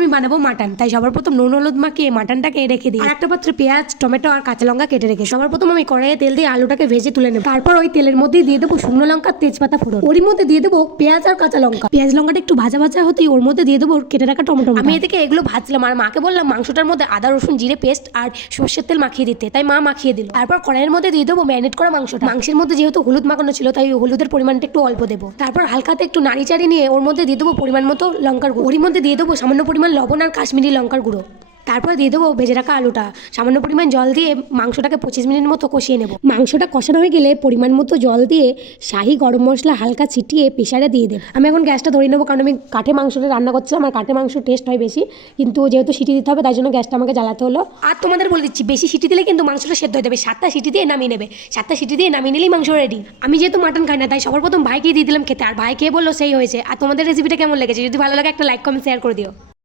আমি বানাবো মাটন, তাই সবার প্রথম নুন হলুদ মাখিয়ে মাটনটাকে রেখে দিই। আর একটা পাত্রে পেঁয়াজ, টমেটো আর কাঁচা লঙ্কা কেটে রেখে সবার প্রথম আমি কড়াইয়ে তেল দিয়ে আলুটাকে ভেজে তুলে নেব। তারপর ওই তেলের মধ্যে দিয়ে দেবো শুকনো লঙ্কা, তেজপাতা ফোড়ন। ওর মধ্যে দিয়ে দেবো পেঁয়াজ আর কাঁচা লঙ্কা। পেঁয়াজ লঙ্কাটা একটু ভাজা ভাজা হতেই ওর মধ্যে দিয়ে দেবো কেটে রাখা টমেটো। আমি এদিকে এগুলো ভাজছিলাম আর মাকে বললাম মাংসটার মধ্যে আদা রসুন জিরে পেস্ট আর সর্ষের তেল মাখিয়ে দিতে, তাই মা মাখিয়ে দিল। তারপর কড়াইয়ের মধ্যে দিয়ে দেবো ম্যারিনেট করা মাংসটা। মাংসের মধ্যে যেহেতু হলুদ মাখানো ছিল তাই হলুদের পরিমাণটা একটু অল্প দেবো। তারপর হালকাতে একটু নাড়ি চাড়ি নিয়ে ওর মধ্যে দিয়ে দেবো পরিমাণ মতো লঙ্কার গুঁড়ো। ওর মধ্যে দিয়ে দেবো সামান্য পরিমাণ লবণ আর কাশ্মীরি লঙ্কার গুঁড়ো। তারপরে দিয়ে দেবো ভেজে রাখা আলুটা। সামান্য পরিমাণ জল দিয়ে মাংসটাকে 25 মিনিট মতো কষিয়ে নেব। মাংসটা কষানো হয়ে গেলে পরিমাণ মতো জল দিয়ে শাহি গরম মশলা হালকা ছিটিয়ে প্রেসারে দিয়ে দেব। আমি এখন গ্যাসটা ধরিয়ে নেবো, কারণ আমি কাঠে মাংসটা রান্না করছিলাম আর কাঠে মাংস টেস্ট হয় বেশি, কিন্তু যেহেতু সিটি দিতে হবে তাই জন্য গ্যাসটা আমাকে জ্বালাতে হলো। আর তোমাদের বলে দিচ্ছি, বেশি সিটি দিলে কিন্তু মাংসটা সেদ্ধ হয়ে যাবে। 7টা সিটি দিয়ে নামিয়ে নেবে, 7টা সিটি দিয়ে নামিয়ে নিলেই মাংস রেডি। আমি যেহেতু মাটন খাই না তাই সবার প্রথম ভাইকেই দিয়ে দিলাম খেতে, আর ভাই খেয়ে বললো সেই হয়েছে। আর তোমাদের রেসিপিটা কেমন লেগেছে? যদি ভালো লাগে একটা লাইক কমেন্ট শেয়ার করে দিও।